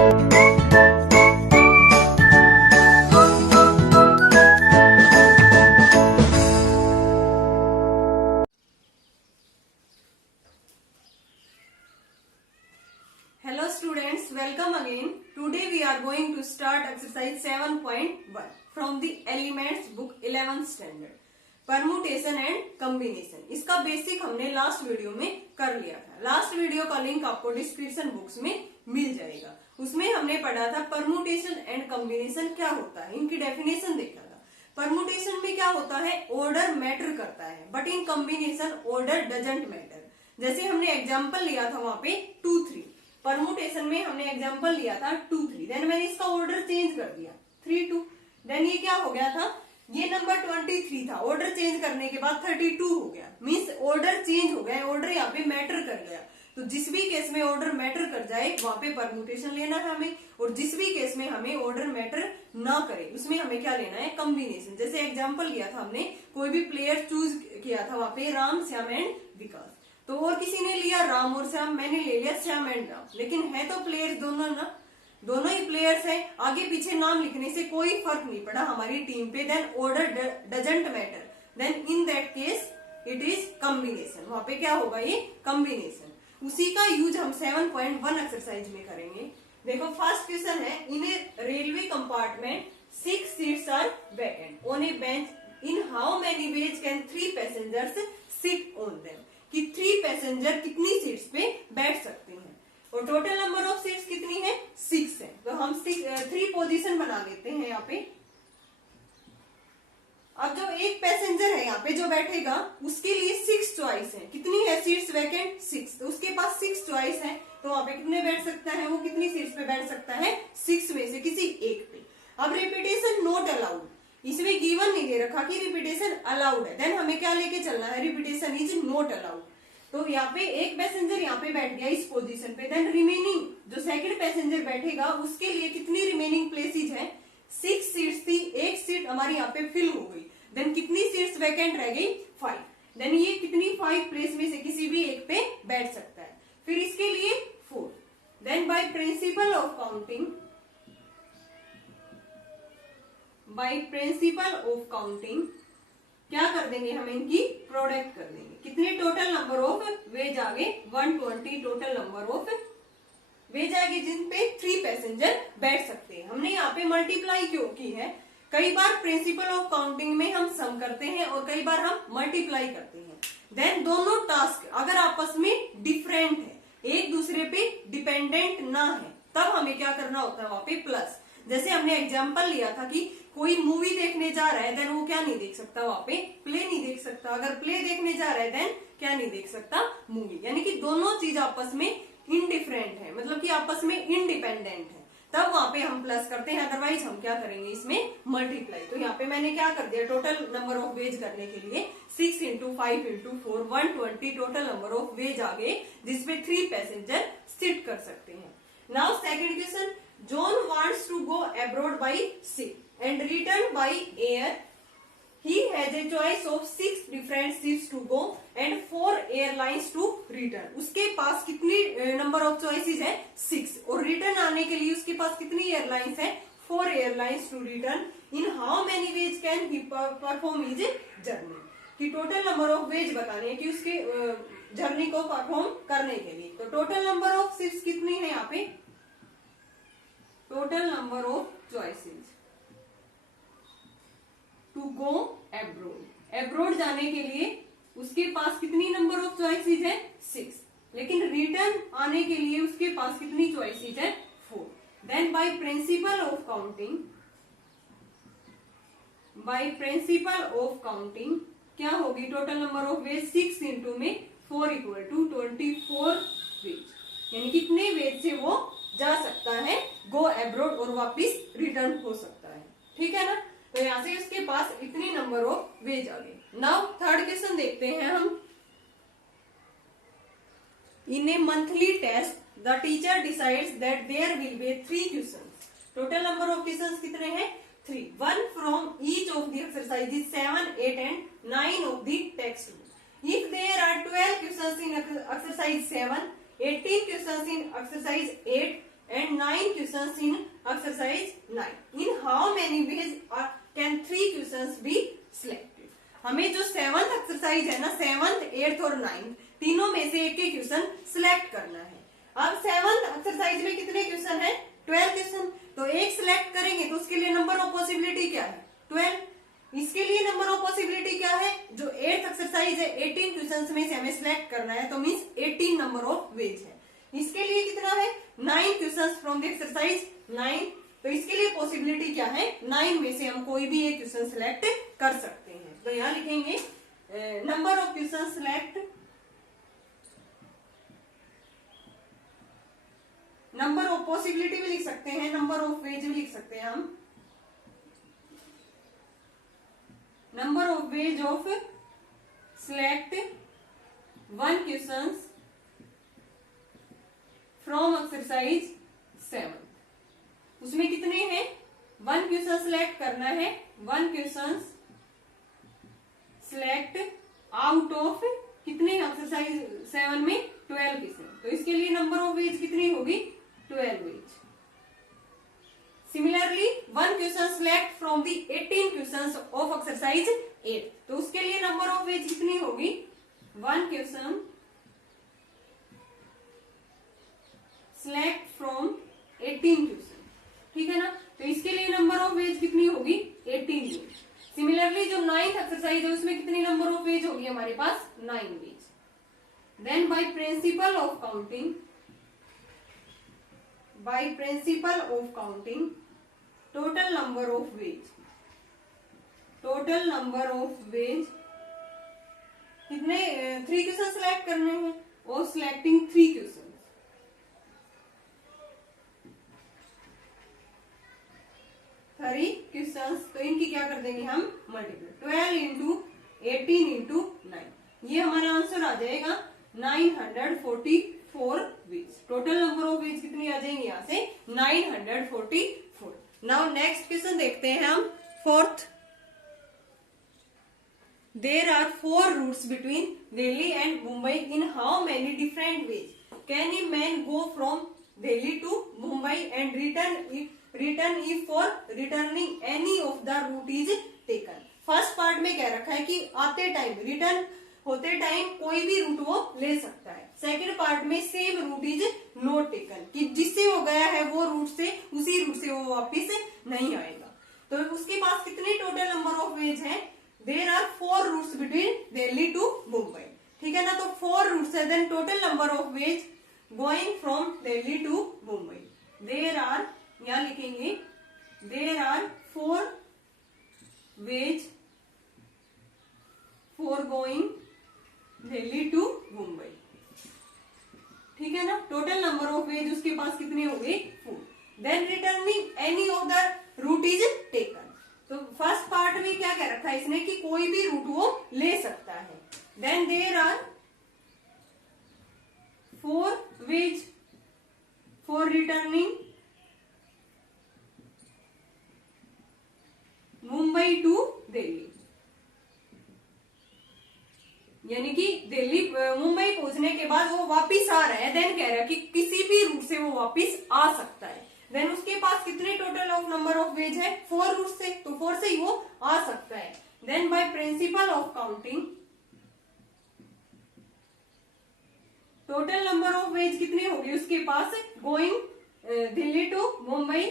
Hello students, welcome again. Today we are going to start exercise 7.1 from the Elements book 11th standard. Permutation and combination, इसका basic हमने last video में कर लिया था। Last video का link आपको description box में मिल जाएगा। उसमें हमने पढ़ा था परमुटेशन एंड कॉम्बिनेशन क्या होता है, इनकी डेफिनेशन देखा था। परमुटेशन में क्या होता है, ऑर्डर मैटर करता है, but in combination order doesn't matter. जैसे हमने एग्जाम्पल लिया था वहां पे 2-3, परमुटेशन में हमने एग्जाम्पल लिया था 2-3, देन मैंने इसका ऑर्डर चेंज कर दिया 3-2, देन ये क्या हो गया था, ये नंबर 23 था, ऑर्डर चेंज करने के बाद 32 हो गया। मींस ऑर्डर चेंज हो गया, ऑर्डर यहाँ पे मैटर कर गया। तो जिस भी केस में ऑर्डर मैटर कर जाए वहां पे परमुटेशन लेना है हमें, और जिस भी केस में हमें ऑर्डर मैटर ना करे उसमें हमें क्या लेना है, कॉम्बिनेशन। जैसे एग्जाम्पल लिया था हमने, कोई भी प्लेयर चूज किया था वहां पे राम, श्याम एंड विकास, तो और किसी ने लिया राम और श्याम, मैंने ले लिया श्याम एंड राम, लेकिन है तो प्लेयर्स दोनों ना, दोनों ही प्लेयर्स हैं, आगे पीछे नाम लिखने से कोई फर्क नहीं पड़ा हमारी टीम पे, then order doesn't matter, then in that case it is combination. वहां पे क्या होगा, ये कॉम्बिनेशन। उसी का यूज हम 7.1 एक्सरसाइज में करेंगे। देखो फर्स्ट क्वेश्चन है, in a railway compartment 6 seats are vacant on a bench, in how many ways can 3 passengers sit on them, कि 3 पैसेंजर कितनी सीट्स पे बैठ सकते हैं, और टोटल नंबर ऑफ सीट्स कितनी है, 6 है। तो हम 3 पोजीशन बना लेते हैं यहाँ पे। अब जो एक पैसेंजर है यहाँ पे जो बैठेगा उसके लिए 6 चॉइस है, कितनी है सीट्स वैकेंट, 6, तो उसके पास 6 चॉइस है, तो वहां पे कितने बैठ सकता है, वो कितनी सीट्स पे बैठ सकता है, 6 में से किसी एक पे। अब रिपीटेशन नॉट अलाउड, इसमें गिवन नहीं दे रखा कि रिपीटेशन अलाउड है, देन हमें क्या लेके चलना है, रिपीटेशन इज नॉट अलाउड। तो यहाँ पे एक पैसेंजर यहाँ पे बैठ गया इस पोजीशन पे, देन रिमेनिंग जो सेकंड पैसेंजर बैठेगा उसके लिए कितनी रिमेनिंग प्लेसेस है, 6 सीट्स थी, एक सीट हमारी यहाँ पे फिल हो गई, देन कितनी सीट्स वैकेंट रह गई, 5, देन ये कितनी 5 प्लेस में से किसी भी एक पे बैठ सकता है। फिर इसके लिए 4, then by principle of counting, क्या कर देंगे, हम इनकी प्रोडक्ट कर देंगे, कितने टोटल नंबर ऑफ वेज आ गए, 120 टोटल नंबर ऑफ वेज आ गए जिन पे 3 पैसेंजर बैठ सकते हैं। हमने यहाँ पे मल्टीप्लाई क्यों की है, कई बार प्रिंसिपल ऑफ काउंटिंग में हम सम करते हैं और कई बार हम मल्टीप्लाई करते हैं। देन दोनों टास्क अगर आपस में डिफरेंट है, एक दूसरे पे डिपेंडेंट ना है, तब हमें क्या करना होता है, वहां पे प्लस। जैसे हमने एग्जाम्पल लिया था कि कोई मूवी देखने जा रहा है, देन वो क्या नहीं देख सकता, वहां पे प्ले नहीं देख सकता, अगर प्ले देखने जा रहा है देन क्या नहीं देख सकता, मूवी। यानी कि दोनों चीज आपस में इनडिफरेंट है, मतलब कि आपस में इंडिपेंडेंट है, तब वहां पे हम प्लस करते हैं, अदरवाइज हम क्या करेंगे, इसमें मल्टीप्लाई। तो यहाँ पे मैंने क्या कर दिया, टोटल नंबर ऑफ वेज करने के लिए 6 × 5 × 4 120 टोटल नंबर ऑफ वेज आ गए जिसपे 3 पैसेंजर सिट कर सकते हैं। Now second question, John wants to go abroad by ship and return by air. He has a choice of 6 different ships to go and 4 airlines to return. उसके पास कितनी number of choices है, 6, और return आने के लिए उसके पास कितनी एयरलाइंस है, 4 airlines to return. In how many ways can he perform his journey, कि टोटल नंबर ऑफ वेज बताने हैं कि उसके जर्नी को परफॉर्म करने के लिए। तो टोटल नंबर ऑफ शिप्स कितनी है यहाँ पे, total number of choices to go abroad, abroad जाने के लिए उसके पास कितनी नंबर ऑफ चॉइसेस है, 6, लेकिन रिटर्न आने के लिए उसके पास कितनी चॉइसेस है, 4। Then by principle of counting क्या होगी, total number of ways 6 into में 4 = 24 वेज, यानी कितने वेज से वो जा सकता है गो एब्रोड और वापिस रिटर्न हो सकता है, ठीक है ना। तो यहाँ से उसके पास इतनी नंबर ऑफ वेज आ गए। नाउ थर्ड क्वेश्चन देखते हैं हम, in a monthly test the teacher decides that there will be 3 questions, total number of questions कितने हैं, 3, 1 from each of the exercises 7, 8 and 9 of the text book. If there are 12 questions in exercise 7, 18 questions in exercise 8 and 9 questions questions in exercise 9. In how many ways can 3 questions be selected? हमें जो 7th exercise है ना, 7th, 8th और 9th तीनों में से एक एक क्वेश्चन सिलेक्ट करना है। अब 7th एक्सरसाइज में कितने क्वेश्चन है? 12 क्वेश्चन। तो एक सिलेक्ट करेंगे तो उसके लिए नंबर ऑफ पॉसिबिलिटी क्या है? 12। इसके लिए नंबर ऑफ पॉसिबिलिटी क्या है? जो 8th एक्सरसाइज है 18 क्वेश्चन में से हमें सिलेक्ट करना है, तो मीन्स 18 नंबर ऑफ वेज है। इसके लिए कितना है? 9 क्वेश्चन फ्रॉम द एक्सरसाइज 9। तो इसके लिए पॉसिबिलिटी क्या है? 9 में से हम कोई भी एक क्वेश्चन सिलेक्ट कर सकते हैं। तो यहां लिखेंगे number of question select, number of possibility भी लिख सकते हैं, नंबर ऑफ वेज भी लिख सकते हैं हम। Number of ways of select 1 question from exercise 7। उसमें कितने हैं? 1 क्वेश्चन सिलेक्ट करना है, 1 क्वेश्चन सिलेक्ट आउट ऑफ कितने एक्सरसाइज 7 में? 12 क्वेश्चन। तो इसके लिए नंबर ऑफ वेज कितनी होगी? 12 ways. Similarly 1 question select from the 18 question of exercise 8। तो उसके लिए नंबर ऑफ वेज कितनी होगी? 1 क्वेश्चन सिलेक्ट फ्रॉम 18 क्वेश्चन। ठीक है ना? तो इसके लिए नंबर ऑफ वेज कितनी होगी? 18 वेज। सिमिलरली जो 9th एक्सरसाइज है उसमें कितनी नंबर ऑफ वेज होगी हमारे पास? 9 वेज। Then by principle of counting, by principle of counting, total number of ways, total number of ways कितने? 3 क्वेश्चन सिलेक्ट करने हैं और सिलेक्टिंग 3 क्वेश्चन। 3 क्वेश्चन, तो इनकी क्या कर देंगे हम? मल्टीप्लाई। 12 इंटू 18 इंटू 9, ये हमारा आंसर आ जाएगा 944 ways. Total number of ways कितनी आ जाएंगी यहाँ से? 944। नाउ नेक्स्ट क्वेश्चन देखते हैं हम, 4th। There are 4 routes between Delhi and Mumbai in how many different ways can a man go from Delhi to Mumbai and return if for returning any of the route is taken. First part में क्या रखा है कि आते time, return होते time कोई भी root वो ले सकता है। सेकंड पार्ट में same route is not taken, कि जिससे वो गया है वो रूट से, उसी रूट से वो वापिस नहीं आएगा। तो उसके पास कितने टोटल नंबर ऑफ वेज है? There are 4 routes between Delhi to Mumbai. ठीक है ना? तो 4 रूट्स है, then total number of ways going from Delhi to Mumbai. There are, यहां लिखेंगे there are 4 ways for going Delhi to Mumbai. ठीक है ना? टोटल नंबर ऑफ वेज उसके पास कितने हो गए? 4। Then returning any of the route is taken. तो फर्स्ट पार्ट में क्या क्या रखा है इसने कि कोई भी रूट वो ले सकता है। Then there are 4 ways for returning Mumbai to Delhi, यानी कि दिल्ली मुंबई पहुंचने के बाद वो वापिस आ रहा है। देन कह रहा है कि किसी भी रूट से वो वापिस आ सकता है। देन उसके पास कितने total of number of ways है? 4 रूट से, तो 4 से ही वो आ सकता है। Then by principle of counting, total number of ways कितने हो गए उसके पास? Going Delhi to Mumbai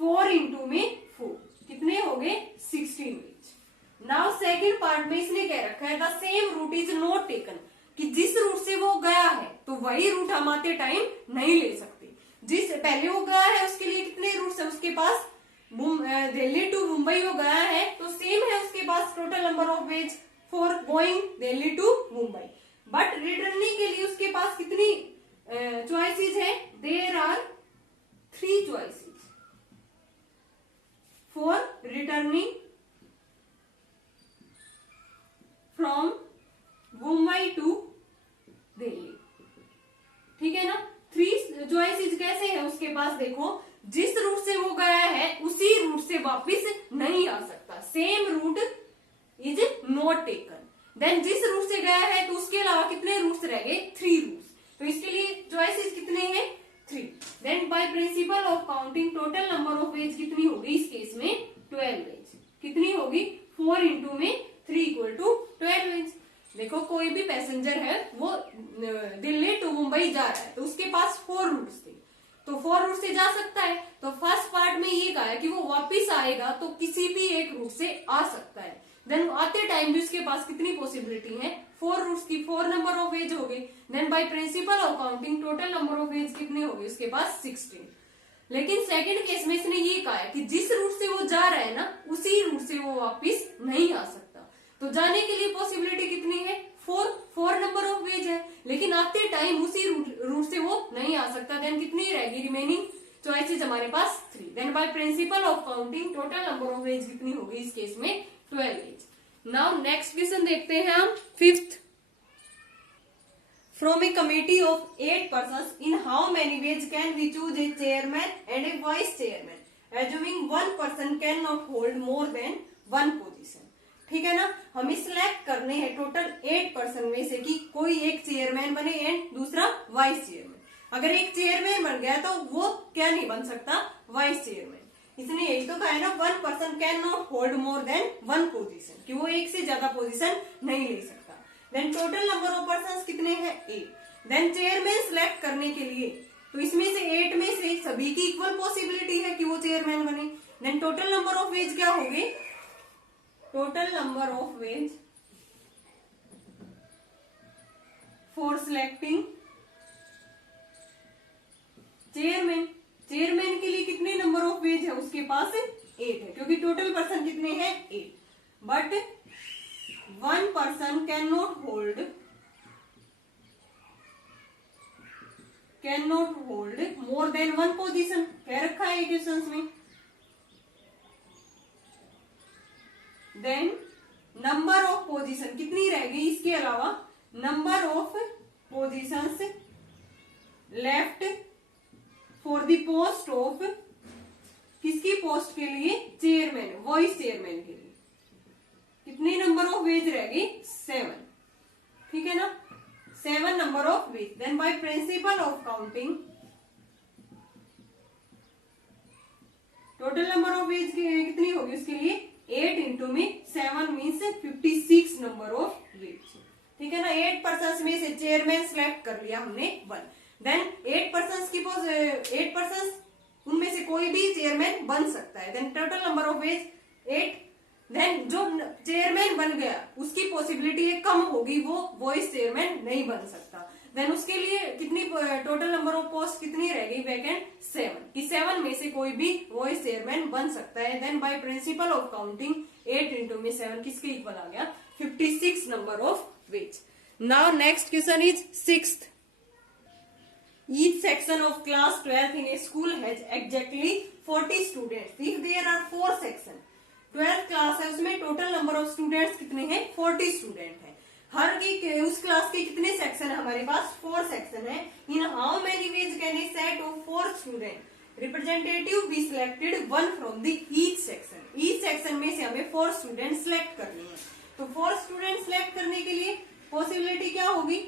4 into में 4, कितने हो गए? 16 वेज। नाउ सेकंड पार्ट में इसने क्या रखा है? The same route is not taken, कि जिस रूट से वो गया है तो वही रूट हम आते टाइम नहीं ले सकते। जिस पहले वो गया है उसके लिए कितने रूट्स है उसके पास? दिल्ली टू मुंबई वो गया है तो सेम है उसके पास total number of ways for going Delhi to Mumbai. But returning के लिए उसके पास कितनी चॉइसेस है? There are 3 choices for returning from Mumbai to Delhi. ठीक है ना? 3 चॉइसेस कैसे है उसके पास? देखो, जिस रूट से वो गया है उसी रूट से वापिस नहीं आ सकता, same route is not taken. Then जिस रूट से गया है तो उसके अलावा कितने रूट्स रह गए? 3 रूट्स। तो इसके लिए चॉइसेस कितने हैं? 3। Then by principle of counting total number of ways कितनी होगी इस केस में 12 वेज। कितनी होगी 4 इंटू में 3 इक्वल टू 12 वेज। देखो कोई भी पैसेंजर है वो दिल्ली टू मुंबई जा रहा है तो उसके पास 4 रूट्स थे तो 4 रूट से जा सकता है। तो फर्स्ट पार्ट में ये कहा है कि वो वापिस आएगा तो किसी भी एक रूट से आ सकता है। देन आते टाइम भी उसके पास कितनी पॉसिबिलिटी है 4 रूट्स की 4 नंबर ऑफ वेज हो गई। Then by principle of counting total number of ways कितने हो गए उसके पास 16। लेकिन सेकंड केस में इसने ये कहा है कि जिस रूट से वो जा रहा है ना उसी रूट से वो वापिस नहीं आ सकता। तो जाने के लिए पॉसिबिलिटी कितनी है 4 नंबर ऑफ वेज है लेकिन आते टाइम उसी रूट से वो नहीं आ सकता। देन कितनी रहेगी रिमेनिंग चॉइसेस हमारे पास 3। Then by principle of counting total number of ways कितनी होगी इस केस में 12 वेज। नाउ नेक्स्ट क्वेश्चन देखते हैं हम 5th। From a committee of 8 persons, in how many ways can we choose a chairman and a vice chairman? Assuming one person cannot hold more than one position. ठीक है ना, हमें select करने हैं total 8 person में से कि कोई एक चेयरमैन बने एंड दूसरा वाइस चेयरमैन। अगर एक चेयरमैन बन गया तो वो क्या नहीं बन सकता वाइस चेयरमैन। इसने यही तो कहा है ना 1 person can not hold more than 1 position कि वो एक से ज्यादा पोजीशन नहीं ले सकता। Then total number of person कितने हैं 8। देन चेयरमैन सिलेक्ट करने के लिए तो इसमें से 8 में से सभी की इक्वल पॉसिबिलिटी है कि वो चेयरमैन बने। Then total number of ways क्या होगी total number of ways for selecting chairman. Chairman के लिए कितने नंबर ऑफ वेज है उसके पास 8 है क्योंकि टोटल पर्सन कितने हैं 8। But 1 person cannot hold more than 1 position कह रखा है क्वेश्चंस में। देन नंबर ऑफ पोजीशन कितनी रहेगी इसके अलावा number of positions left for the post of किसकी पोस्ट के लिए चेयरमैन वाइस चेयरमैन के लिए कितनी नंबर ऑफ वेज रहेगी 7। ठीक है ना 7 number of ways. Then by principle of counting total number of ways कितनी होगी उसके लिए 8 इंटू में 7 मीन्स 56 नंबर ऑफ वेज। ठीक है ना 8 पर्सन में से चेयरमैन सिलेक्ट कर लिया हमने 1। देन 8 पर्सन उनमें से कोई भी चेयरमैन बन सकता है। Then total number of ways 8। Then जो चेयरमैन बन गया उसकी पॉसिबिलिटी कम होगी वो वाइस चेयरमैन नहीं बन सकता। देन उसके लिए कितनी टोटल नंबर ऑफ पोस्ट कितनी रहेगी वैकेंट 7 कि 7 में से कोई भी वाइस चेयरमैन बन सकता है। Then by principle of counting 8 into में 7 किसके इक्वल आ गया 56 number of ways. Now next question is 6th। Each section of class 12th in a school has exactly 40 students. If there are 4 sections, 12th class है उसमें total number of students कितने हैं 40 student हैं। हर की उस class के कितने section है हमारे पास 4 सेक्शन है। इन how many ways can A set of 4 student representative B selected 1 from the each section. Each section में से हमें 4 स्टूडेंट सिलेक्ट करने हैं। तो 4 स्टूडेंट सिलेक्ट करने के लिए पॉसिबिलिटी क्या होगी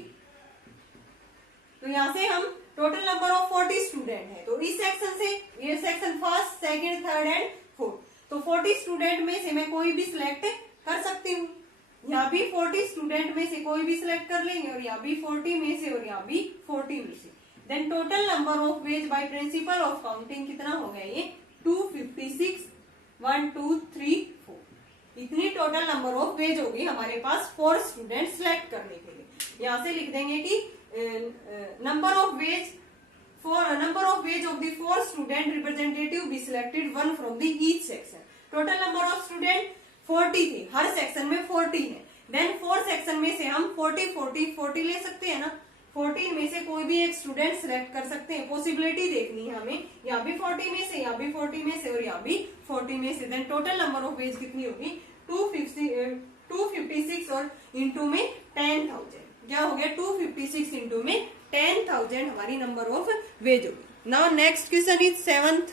तो यहाँ से हम टोटल नंबर ऑफ 40 स्टूडेंट है तो इस सेक्शन से ये section first second third and fourth तो 40 स्टूडेंट में से मैं कोई भी सिलेक्ट कर सकती हूँ। यहाँ भी 40 स्टूडेंट में से कोई भी सिलेक्ट कर लेंगे और यहाँ भी 40 में से और यहाँ भी 40 में से। Then total number of ways by principle of counting कितना हो गया ये 256 1 2 3 4 इतनी टोटल नंबर ऑफ वेज होगी हमारे पास 4 स्टूडेंट सिलेक्ट करने के लिए। यहाँ से लिख देंगे कि number of ways of the 4 student representative B selected 1 from the each section. Total number of student 40 थे हर सेक्शन में 40 है। देन 4 सेक्शन में से हम 40 ले सकते हैं ना 40 में से कोई भी एक स्टूडेंट सिलेक्ट कर सकते हैं। पॉसिबिलिटी देखनी है हमें यहाँ भी 40 में से यहाँ भी 40 में से और यहाँ भी 40 में से। Then total number of ways कितनी होगी 256 और इंटू में 10,000 क्या हो गया 256 इंटू में 10,000 हमारी नंबर ऑफ वेज होगी। Now next question is 7th।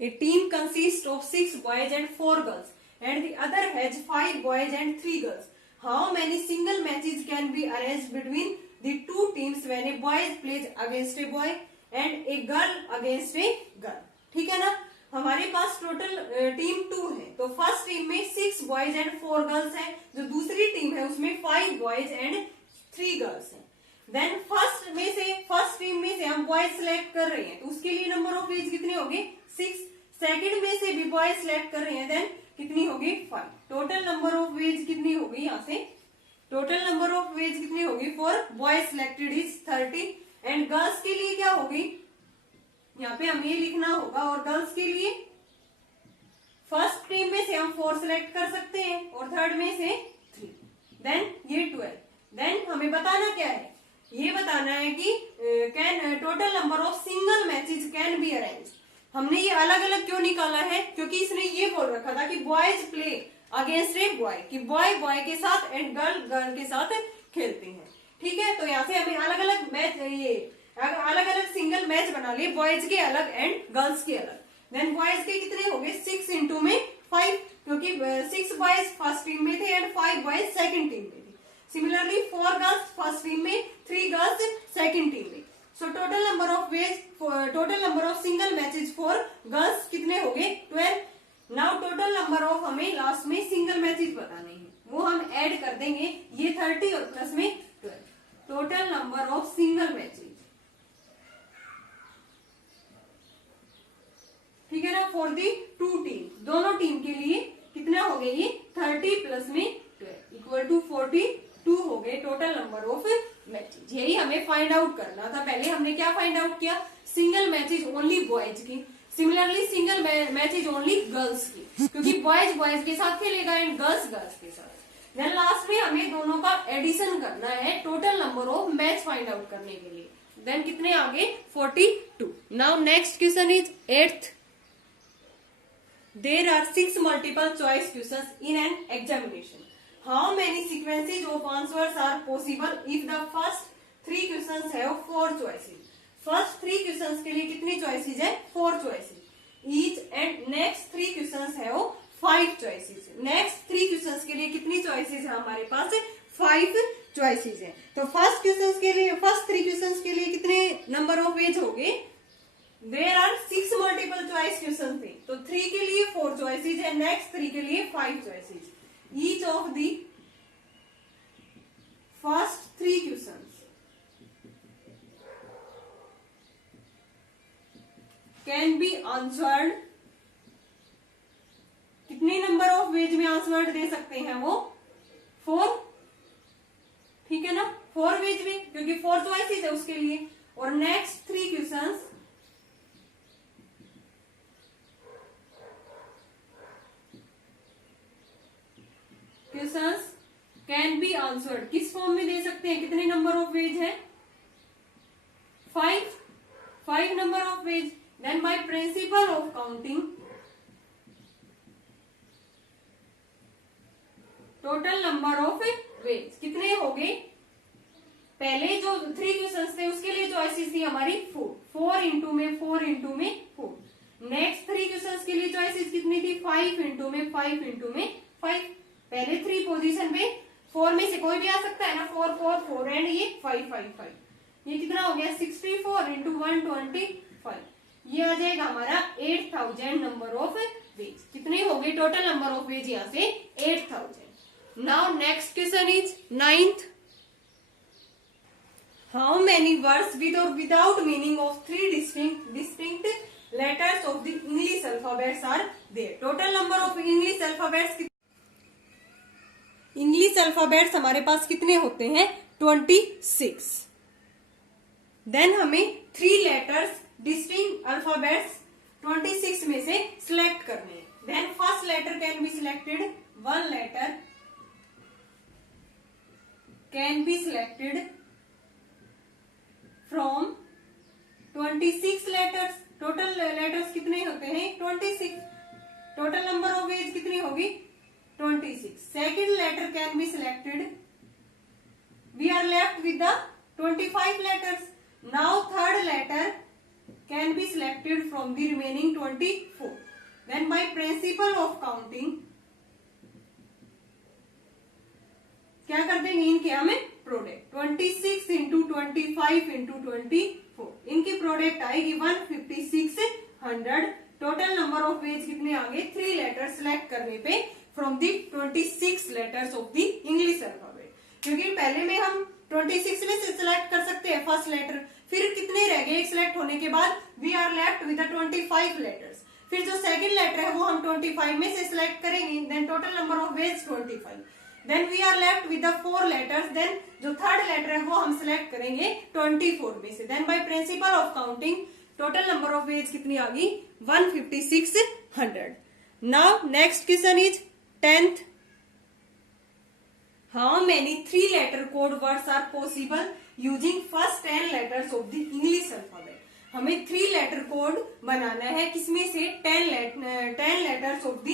A team consists of 6 boys and 4 girls and the other has 5 boys and 3 girls. How many single matches can be arranged between the two teams when a boys plays against a boy and a girl against a girl. ठीक है ना। हमारे पास total team 2 है, तो first team में 6 boys and 4 girls है, जो दूसरी टीम है उसमें 5 बॉयज एंड 3 गर्ल्स है। देन फर्स्ट टीम में से हम बॉयज सिलेक्ट कर रहे हैं, तो उसके लिए नंबर ऑफ वेज कितने होंगे 6। सेकंड में से भी बॉयज सिलेक्ट कर रहे हैं, देन कितनी होगी 5। टोटल नंबर ऑफ वेज कितनी होगी, यहाँ से टोटल नंबर ऑफ वेज कितनी होगी for boys selected is 30 and girls के लिए क्या होगी, यहाँ पे हमें लिखना होगा। और गर्ल्स के लिए फर्स्ट टीम में से हम 4 सिलेक्ट कर सकते हैं और थर्ड में से 3, देन ये 12। देन हमें बताना क्या है, ये बताना है कि can total number of single matches can be arrange. हमने ये अलग अलग क्यों निकाला है, क्योंकि इसने ये बोल रखा था कि boys play against a boy, कि बॉय बॉय के साथ एंड गर्ल गर्ल के साथ खेलते हैं। ठीक है, तो यहाँ से हमें अलग अलग मैच, ये अलग अलग सिंगल मैच बना लिए, बॉयज के अलग एंड गर्ल्स के अलग। देन बॉयज के कितने हो गए 6 इंटू में 5, क्योंकि 6 बॉयज फर्स्ट टीम में थे एंड 5 बॉयज सेकंड टीम में थे। सिमिलरली 4 गर्ल्स फर्स्ट टीम में, 3 गर्ल्स सेकंड टीम में। So total number of veg, total number of single matches for girls कितने हो गए 12। नाउ टोटल नंबर ऑफ हमें लास्ट में सिंगल मैचेज बताने हैं, वो हम ऐड कर देंगे, ये 30 और प्लस में 12। Total number of single matches, ठीक है ना, फॉर दी 2 टीम, दोनों टीम के लिए कितना हो गया, ये 30 प्लस में 12 इक्वल टू 42 हो गए टोटल नंबर ऑफ मैचेज। यही हमें फाइंड आउट करना था। पहले हमने क्या फाइंड आउट किया, सिंगल मैचेज ओनली बॉयज की, similarly single matches only girls की, क्योंकि बॉयज बॉयज के साथ खेलेगा एंड गर्ल्स गर्ल्स के साथ। देन लास्ट में हमें दोनों का एडिशन करना है total number of match find out करने के लिए। देन कितने आगे 42। Now next question is 8th। There are 6 multiple choice questions in an examination. How many sequences of answers are possible if the first 3 questions have 4 choices? First 3 questions के लिए कितनी choices है 4 choices each and next 3 questions have 5 choices. Next 3 questions के लिए कितनी choices है हमारे पास 5 choices है। तो फर्स्ट 3 questions के लिए कितने नंबर ऑफ वेज हो गए, There are 6 multiple choice questions थे, तो 3 के लिए 4 choices है, नेक्स्ट 3 के लिए 5 choices. Each of the first 3 questions can be answered. कितने नंबर ऑफ वेज में आंसर दे सकते हैं वो 4, ठीक है ना, 4 वेज में, क्योंकि 4 choices है उसके लिए। और next 3 questions can be answered किस फॉर्म में दे सकते हैं, कितने नंबर ऑफ वेज है 5 number of ways. Then by principle of counting total number of ways कितने हो गए, पहले जो 3 क्वेश्चंस थे उसके लिए चॉइसेस थी हमारी 4 इंटू में 4 इंटू में 4। नेक्स्ट 3 क्वेश्चंस के लिए चॉइसेस कितनी थी 5 इंटू में 5 इंटू में 5। पहले 3 पोजीशन पे 4 में से कोई भी आ सकता है ना, 4 4 4 एंड ये 5 5 5, ये कितना हो गया 64 इंटू 125, ये आ जाएगा हमारा 8000 नंबर ऑफ वेज। कितने हो गए टोटल नंबर ऑफ वेज यहाँ से 8000। Now next question is 9th। How many words with और without meaning of 3 distinct letters of the English alphabets are there. Total number of English alphabets हमारे पास कितने होते हैं 26। देन हमें 3 लेटर्स डिस्टिंक्ट अल्फाबेट्स 26 में से सिलेक्ट करने हैं। Then first letter can be selected, 1 letter can be selected from 26 letters. टोटल लेटर्स कितने होते हैं 26। टोटल नंबर ऑफ वेज कितनी होगी 26। Second letter can be selected, we are left with the 25 letters. Now third letter can be selected from the remaining 24. Then by principle of counting क्या कर देंगे, इनके हमें प्रोडक्ट 26 इंटू 25 इंटू 24, इनकी product आएगी 15600। Total number of ways कितने आ गए? 3 letter select करने पे from the 26 letters of the English alphabet, क्योंकि पहले में हम 26 में से सिलेक्ट कर सकते हैं फर्स्ट लेटर, फिर कितने रह गए? एक सिलेक्ट होने के बाद we are left with 25 letters, फिर जो सेकंड लेटर है वो हम 25 में से सिलेक्ट करेंगे, then total number of ways 25, then we are left with 4 letters, then जो थर्ड लेटर है वो हम सिलेक्ट करेंगे 24 में से, then by principle of counting total number of ways कितनी आ गई? 15600। Now next question is 10th, how many 3 letter code words are possible using first 10 letters of the English alphabet. हमें 3 लेटर कोड बनाना है, किसमें से? 10 letters of the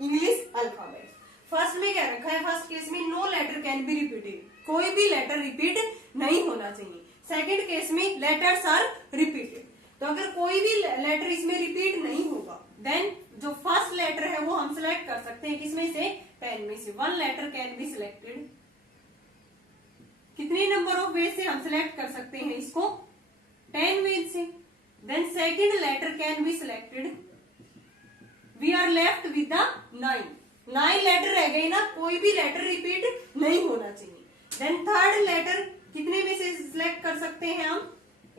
English alphabet. First में क्या रखा है? फर्स्ट केस में no letter can be repeated, कोई भी लेटर रिपीट नहीं होना चाहिए। सेकंड केस में लेटर्स आर रिपीटेड, तो अगर कोई भी लेटर इसमें रिपीट नहीं होगा देन जो फर्स्ट लेटर है वो हम सिलेक्ट कर सकते हैं, किसमें से? 10 में से। 1 लेटर कैन बी सिलेक्टेड, कितने नंबर ऑफ वेज से हम सिलेक्ट कर सकते हैं इसको? 10 वेज से। Then second letter can be selected, we are left with 9 letter रह गए ना, कोई भी लेटर रिपीट नहीं होना चाहिए। देन थर्ड लेटर कितने में से सिलेक्ट कर सकते हैं हम?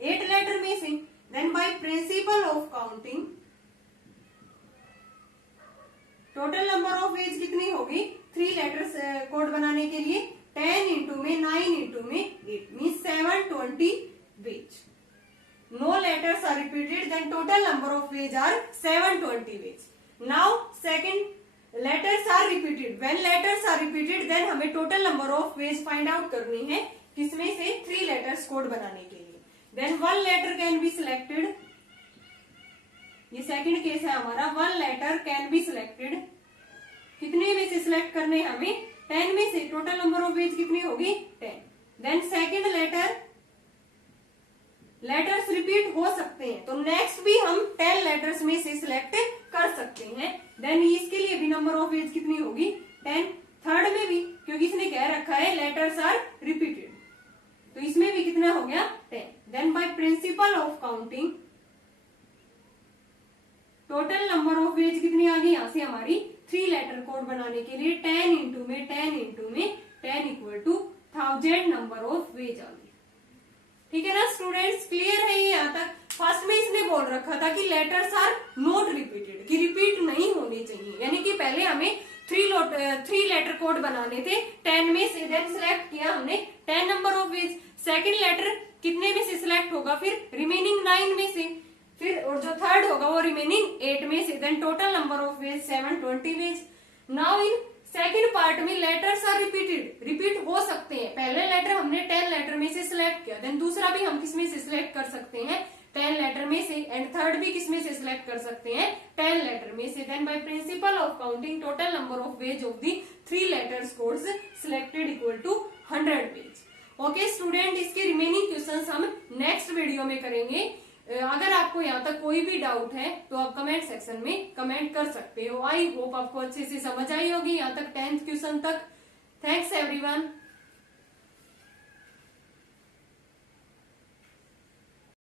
8 लेटर में से। Then by principle of counting total number of ways कितनी होगी 3 लेटर्स कोड बनाने के लिए? 10 इंटू में 9 इंटू में 8 mean 720 ways. No letters are repeated, then total number of ways are 720 ways. Now second letters are repeated, when letters are repeated then हमें total number of ways find out करनी है, किसमें से? 3 letters code बनाने के लिए। Then 1 letter can be selected, ये second case है हमारा। 1 लेटर कैन बी सिलेक्टेड, कितने में से सिलेक्ट करने हैं हमें? 10 में से। टोटल नंबर ऑफ वेज कितनी होगी? 10। देन सेकंड लेटर्स रिपीट हो सकते हैं, तो नेक्स्ट भी हम 10 लेटर्स में से सिलेक्ट कर सकते हैं, देन इसके लिए भी नंबर ऑफ वेज कितनी होगी? 10। थर्ड में भी, क्योंकि इसने कह रखा है लेटर्स आर रिपीटेड, तो इसमें भी कितना हो गया? 10। Then by principle of counting total number of ways कितनी आ गई? यहां से हमारी 3 लेटर कोड बनाने के लिए 10 इंटू में 10 इंटू में 10 equal to 1000 number of ways आ गई। ठीक है ना स्टूडेंट्स, क्लियर है ये यहाँ तक? फर्स्ट में इसने बोल रखा था कि लेटर्स आर नॉट रिपीटेड, कि रिपीट नहीं होने चाहिए, यानी कि पहले हमें 3 लेटर कोड बनाने थे 10 में से, देन सिलेक्ट किया हमने 10 number of ways. Second letter कितने में से सिलेक्ट होगा? फिर रिमेनिंग 9 में से, फिर और जो थर्ड होगा वो रिमेनिंग 8 में से, then total number of ways 720 ways. Now in second part में लेटर्स आर रिपीटेड, रिपीट हो सकते हैं। पहले लेटर हमने 10 लेटर में से सिलेक्ट किया, देन दूसरा भी हम किस में से सिलेक्ट कर सकते हैं? 10 लेटर में से, एंड थर्ड भी किस में से सिलेक्ट कर सकते हैं? 10 लेटर में से। Then by principle of counting total number of ways of the 3 letters codes selected equal to 100 ways. Okay student, इसके रिमेनिंग क्वेश्चंस हम नेक्स्ट वीडियो में करेंगे। अगर आपको यहाँ तक कोई भी डाउट है तो आप कमेंट सेक्शन में कमेंट कर सकते हो। आई होप आपको अच्छे से समझ आई होगी यहाँ तक 10th क्वेश्चन तक। Thanks everyone.